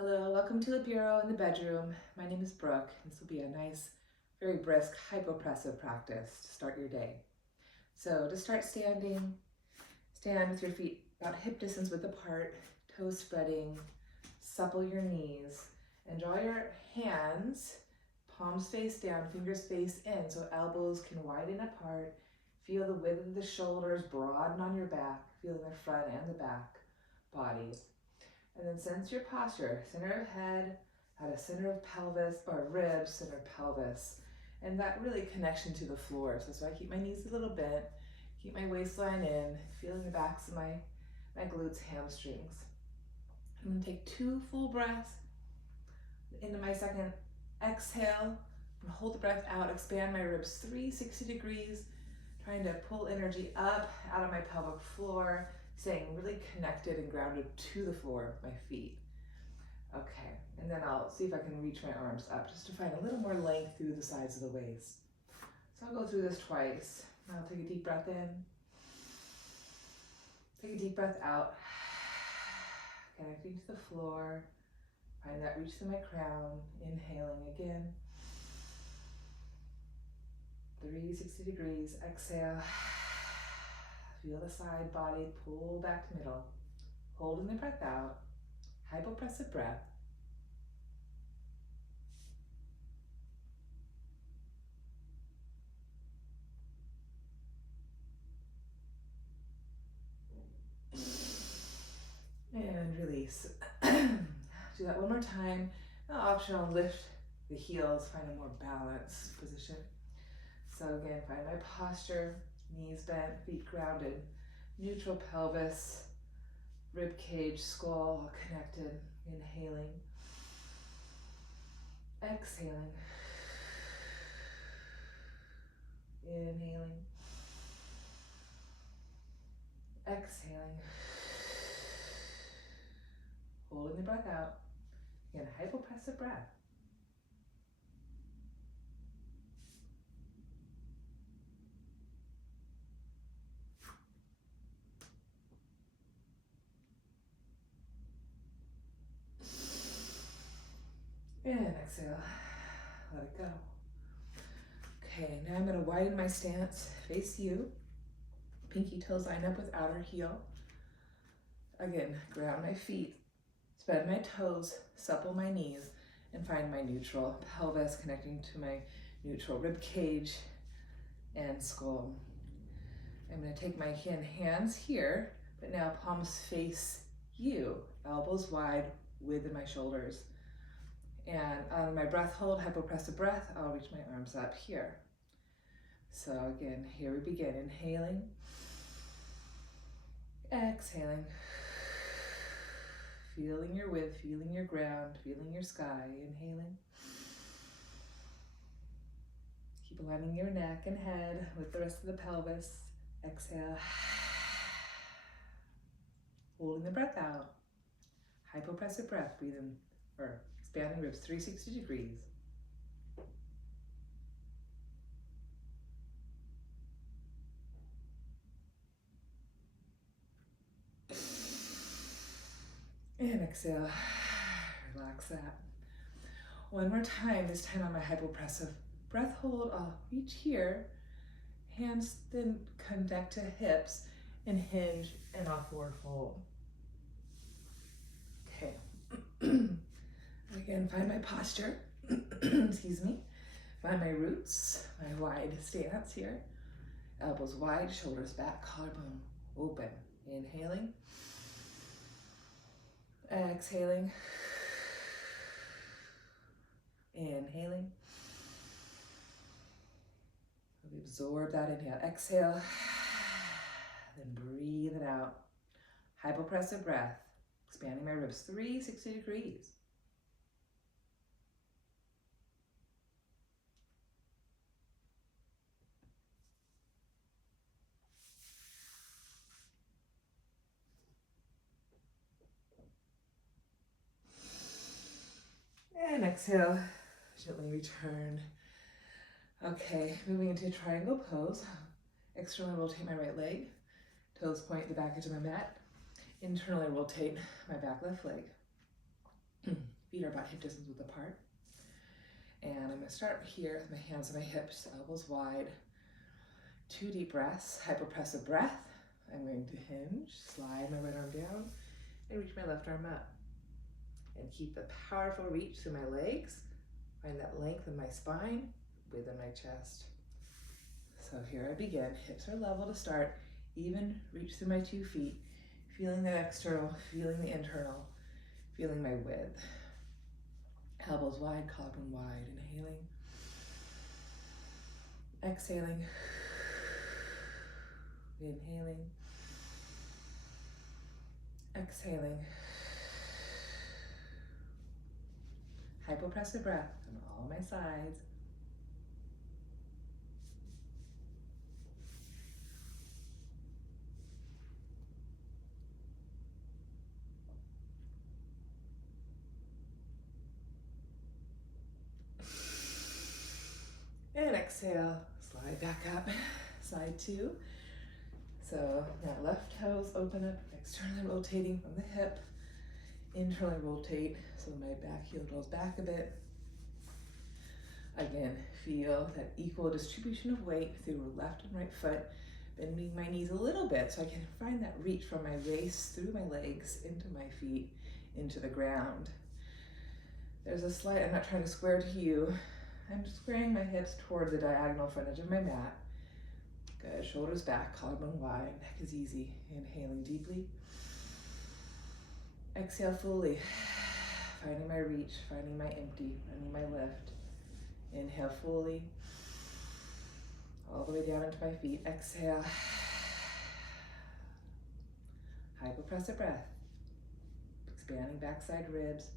Hello, welcome to the bureau in the bedroom. My name is Brooke. This will be a nice, very brisk, hypopressive practice to start your day. So to start standing, stand with your feet about hip distance width apart, toes spreading, supple your knees, and draw your hands, palms face down, fingers face in, so elbows can widen apart. Feel the width of the shoulders broaden on your back, feeling the front and the back body. And then sense your posture, center of head, at a center of pelvis, or ribs, center of pelvis. And that really connection to the floor. So that's why I keep my knees a little bent, keep my waistline in, feeling the backs of my glutes, hamstrings. I'm gonna take 2 full breaths into my second exhale. And hold the breath out, expand my ribs 360 degrees, trying to pull energy up out of my pelvic floor, staying really connected and grounded to the floor, my feet. Okay, and then I'll see if I can reach my arms up just to find a little more length through the sides of the waist. So I'll go through this twice. I'll take a deep breath in. Take a deep breath out. Connecting to the floor. Find that reach through my crown. Inhaling again. 360 degrees. Exhale. Feel the side body pull back to middle. Holding the breath out. Hypopressive breath. And release. Do that one more time. Optional, lift the heels, find a more balanced position. So again, find my posture, knees bent, feet grounded, neutral pelvis, rib cage, skull all connected. Inhaling, exhaling, inhaling, exhaling, holding the breath out. Again, hypopressive breath. And exhale, let it go. Okay, now I'm gonna widen my stance, face you. Pinky toes line up with outer heel. Again, ground my feet, spread my toes, supple my knees, and find my neutral pelvis connecting to my neutral rib cage and skull. I'm gonna take my hands here, but now palms face you, elbows wide, width in my shoulders. And on my breath hold, hypopressive breath, I'll reach my arms up here. So again, here we begin. Inhaling, exhaling, feeling your width, feeling your ground, feeling your sky. Inhaling. Keep aligning your neck and head with the rest of the pelvis. Exhale. Holding the breath out. Hypopressive breath, breathing or expanding ribs 360 degrees. And exhale, relax that. One more time, this time on my hypopressive breath hold, I'll reach here, hands then connect to hips and hinge, and I'll forward fold. Okay, again, find my posture, excuse me, find my roots, my wide stance here, elbows wide, shoulders back, collarbone open. Inhaling, exhaling, inhaling. Absorb that inhale, exhale, then breathe it out. Hypopressive breath, expanding my ribs 360 degrees. And exhale, gently return. Okay, moving into triangle pose. Externally rotate my right leg, toes point the back edge of my mat. Internally rotate my back left leg. Feet are about hip distance width apart. And I'm going to start here with my hands on my hips, elbows wide. 2 deep breaths, hypopressive breath. I'm going to hinge, slide my right arm down, and reach my left arm up. And keep the powerful reach through my legs. Find that length in my spine, width in my chest. So here I begin. Hips are level to start. Even reach through my 2 feet. Feeling the external, feeling the internal, feeling my width. Elbows wide, collarbone wide. Inhaling. Exhaling. Inhaling. Exhaling. Hypopressive breath on all my sides. And exhale, slide back up, side 2. So that left toes open up, externally rotating from the hip, internally rotate, so my back heel goes back a bit. Again, feel that equal distribution of weight through left and right foot, bending my knees a little bit so I can find that reach from my waist through my legs, into my feet, into the ground. There's a slight, I'm not trying to square to you, I'm squaring my hips toward the diagonal front edge of my mat. Good, shoulders back, collarbone wide, neck is easy. Inhaling deeply. Exhale fully. Finding my reach, finding my empty, finding my lift. Inhale fully. All the way down into my feet. Exhale. Hypopressive breath. Expanding backside ribs.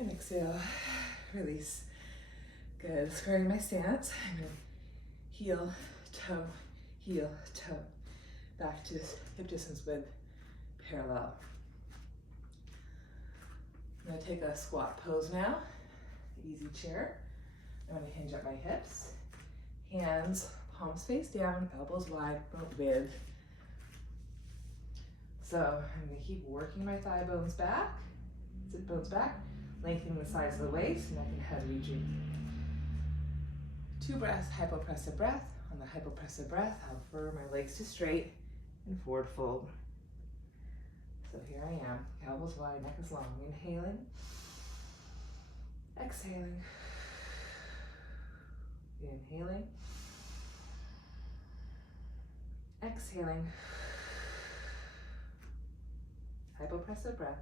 And exhale, release. Good, squaring my stance. I'm gonna heel, toe, back to hip distance width, parallel. I'm gonna take a squat pose now, easy chair. I'm gonna hinge up my hips, hands, palms face down, elbows wide, width. So I'm gonna keep working my thigh bones back, sit bones back, lengthening the sides of the waist, neck and head reaching. 2 breaths, hypopressive breath. On the hypopressive breath, I'll refer my legs to straight and forward fold. So here I am, elbows wide, neck is long. Inhaling, exhaling, inhaling, exhaling, hypopressive breath.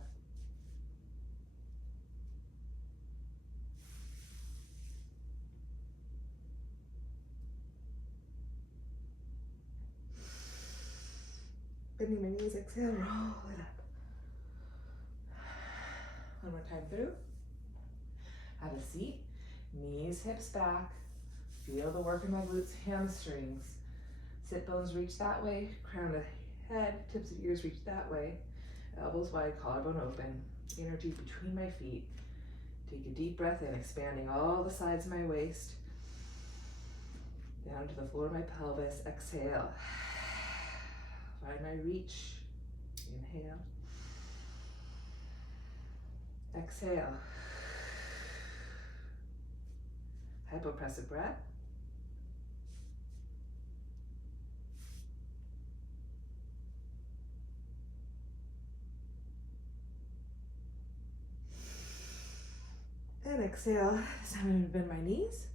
Bending my knees, exhale, roll it up. One more time through. Have a seat, knees, hips back. Feel the work in my glutes, hamstrings. Sit bones reach that way, crown of head, tips of ears reach that way. Elbows wide, collarbone open. Energy between my feet. Take a deep breath in, expanding all the sides of my waist. Down to the floor of my pelvis, exhale. Find my reach. Inhale. Exhale. Hypopressive breath. And exhale. This time I'm going to bend my knees.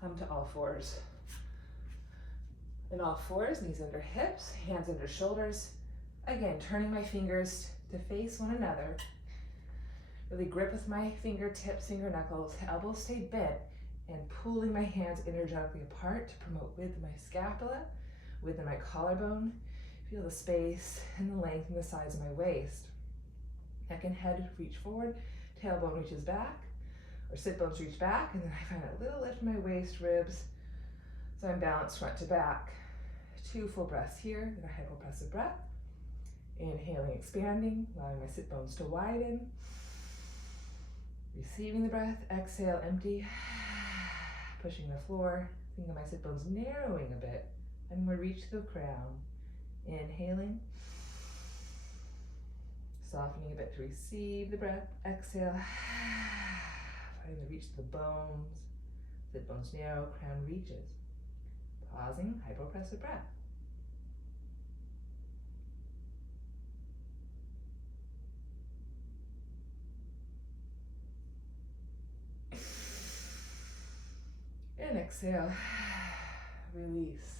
Come to all fours. In all fours, knees under hips, hands under shoulders. Again, turning my fingers to face one another. Really grip with my fingertips, finger knuckles, elbows stay bent, and pulling my hands energetically apart to promote width in my scapula, width in my collarbone. Feel the space and the length and the size of my waist. Neck and head reach forward, tailbone reaches back, or sit bones reach back, and then I find a little lift in my waist, ribs, so I'm balanced front to back. 2 full breaths here, then a hypopressive breath. Inhaling, expanding, allowing my sit bones to widen. Receiving the breath, exhale, empty. Pushing the floor, think of my sit bones narrowing a bit. I'm going to reach the crown. Inhaling. Softening a bit to receive the breath, exhale. Finding the reach to the bones. Sit bones narrow, crown reaches. Pausing, hypopressive breath. And exhale, release.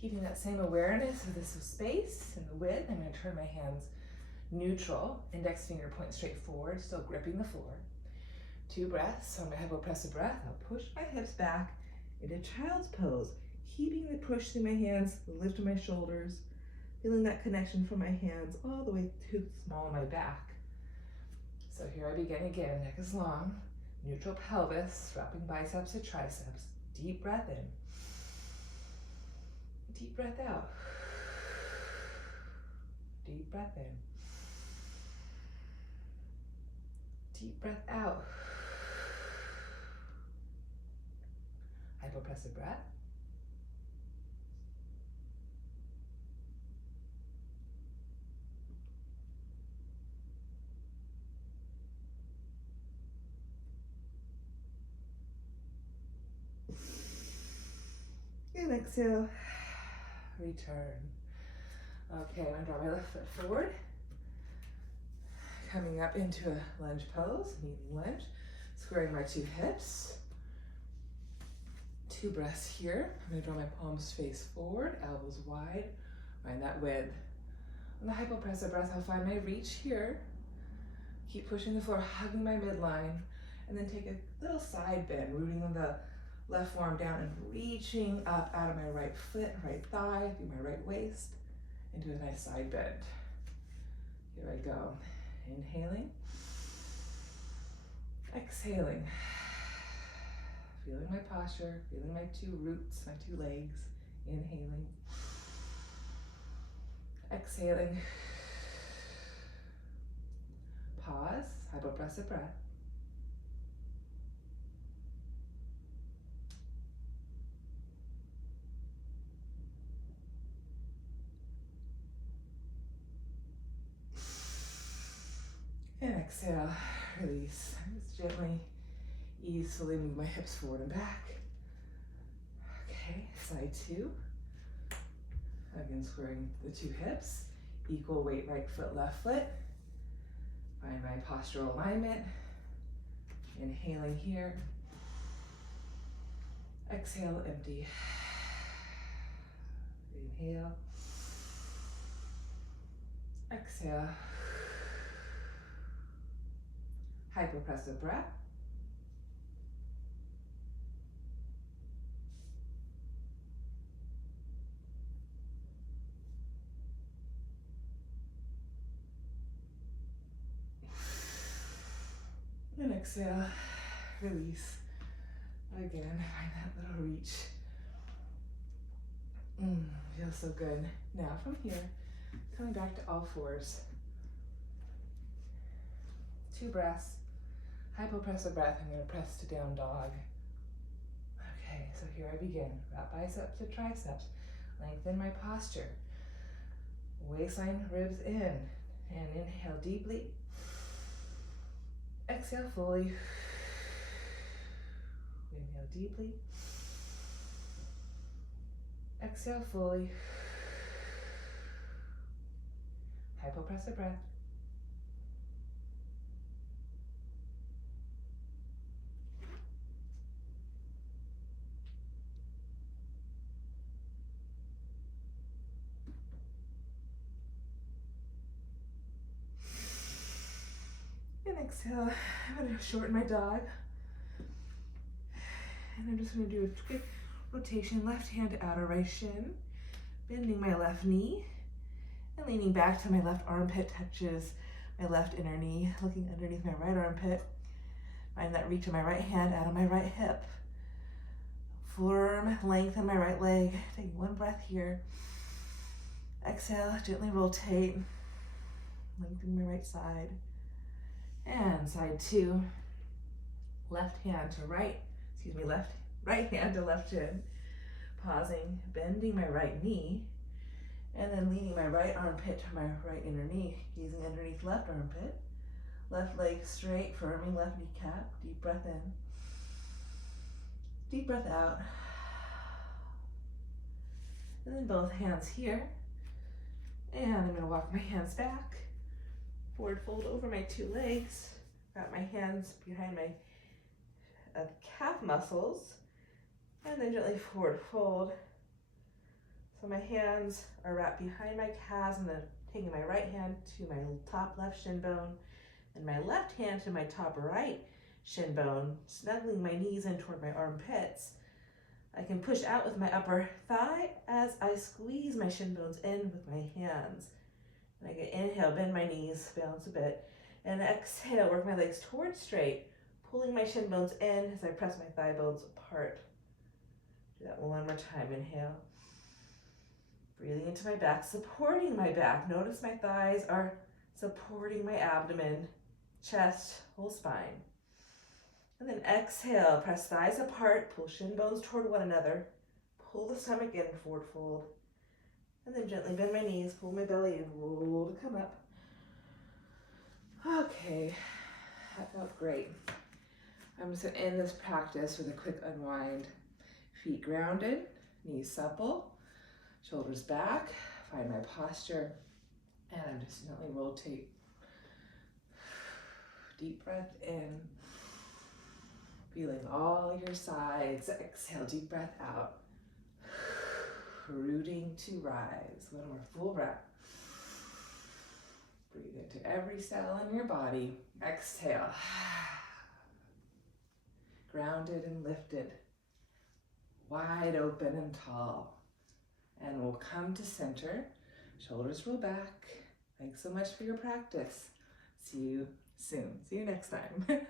Keeping that same awareness of this space and the width, I'm going to turn my hands neutral, index finger point straight forward, still gripping the floor. 2 breaths. On my hypopressive breath, I'll push my hips back into child's pose, keeping the push through my hands, the lift of my shoulders, feeling that connection from my hands all the way to the small of my back. So here I begin again, neck is long, neutral pelvis, wrapping biceps to triceps. Deep breath in. Deep breath out. Deep breath in. Deep breath out. Hypopressive breath. And exhale, return. Okay, I'm going to draw my left foot forward. Coming up into a lunge pose, kneeling lunge. Squaring my 2 hips. 2 breaths here. I'm going to draw my palms face forward, elbows wide. Find that width. On the hypopressive breath, I'll find my reach here. Keep pushing the floor, hugging my midline. And then take a little side bend, rooting the left forearm down and reaching up out of my right foot, right thigh, through my right waist, into a nice side bend. Here I go. Inhaling. Exhaling. Feeling my posture, feeling my 2 roots, my 2 legs. Inhaling. Exhaling. Pause, hypopressive breath. And exhale, release. Just gently, easily move my hips forward and back. Okay, side 2. Again, squaring the 2 hips. Equal weight, right foot, left foot. Find my postural alignment. Inhaling here. Exhale, empty. Inhale. Exhale. Hypopressive breath. And exhale, release. Again, find that little reach. Feels so good. Now from here, coming back to all fours. 2 breaths. Hypopressive breath, I'm going to press to down dog. Okay, so here I begin. Wrap biceps to triceps. Lengthen my posture. Waistline, ribs in. And inhale deeply. Exhale fully. Inhale deeply. Exhale fully. Hypopressive breath. And exhale, I'm going to shorten my dog. And I'm just going to do a quick rotation, left hand to outer right shin, bending my left knee, and leaning back till my left armpit touches my left inner knee, looking underneath my right armpit. Find that reach of my right hand out of my right hip. Firm length in my right leg. Taking 1 breath here. Exhale, gently rotate, lengthen my right side. And side 2. Left hand to right, right hand to left shin. Pausing, bending my right knee, and then leaning my right armpit to my right inner knee, gazing underneath left armpit. Left leg straight, firming left kneecap. Deep breath in. Deep breath out. And then both hands here. And I'm gonna walk my hands back. Forward fold over my two legs. Wrap my hands behind my calf muscles. And then gently forward fold. So my hands are wrapped behind my calves, and then taking my right hand to my top left shin bone, and my left hand to my top right shin bone, snuggling my knees in toward my armpits. I can push out with my upper thigh as I squeeze my shin bones in with my hands. And I can inhale, bend my knees, balance a bit, and exhale, work my legs towards straight, pulling my shin bones in as I press my thigh bones apart. Do that one more time. Inhale. Breathing into my back, supporting my back. Notice my thighs are supporting my abdomen, chest, whole spine. And then exhale, press thighs apart, pull shin bones toward one another, pull the stomach in, forward fold. And then gently bend my knees, pull my belly in, roll to come up. Okay, that felt great. I'm just gonna end this practice with a quick unwind. Feet grounded, knees supple, shoulders back, find my posture, and I'm just gently rotate. Deep breath in, feeling all your sides. Exhale, deep breath out. Rooting to rise. One more full breath. Breathe into every cell in your body. Exhale. Grounded and lifted. Wide open and tall. And we'll come to center. Shoulders roll back. Thanks so much for your practice. See you soon. See you next time.